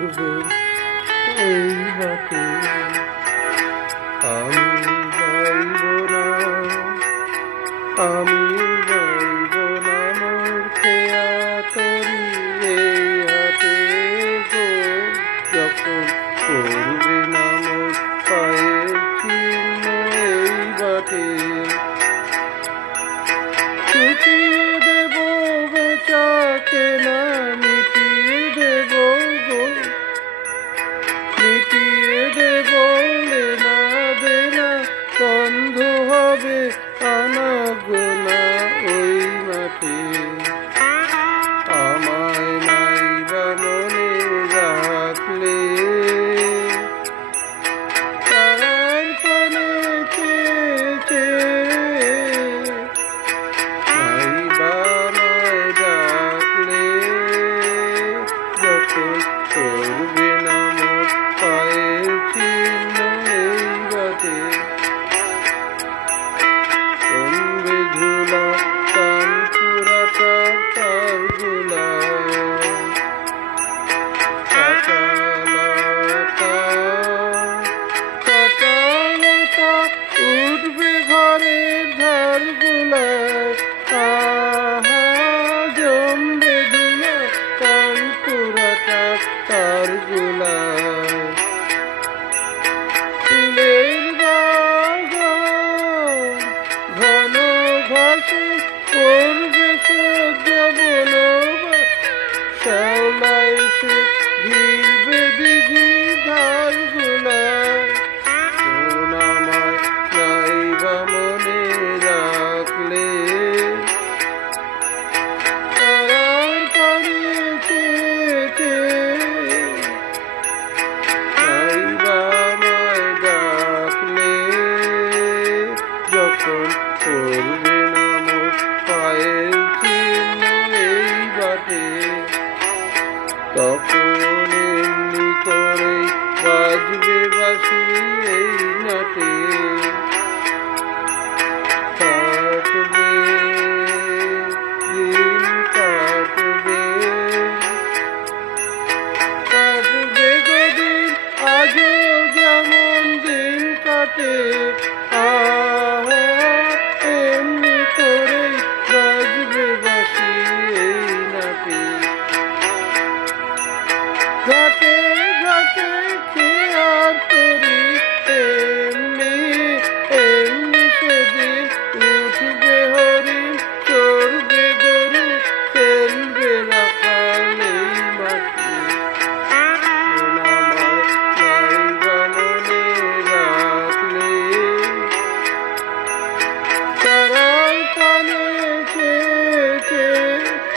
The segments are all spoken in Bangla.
করবে এই হাতে আমি গাইব না আমি গাইব না মোর খেয়া এই হাতে গো যখন করবে না থাকে তখন এমনি করেই বাজবে বাসি এই নাটে। কাটবে, দিন কাটবে। কাটবে গদিন যেমন দিন কাটে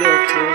Yeah. truth.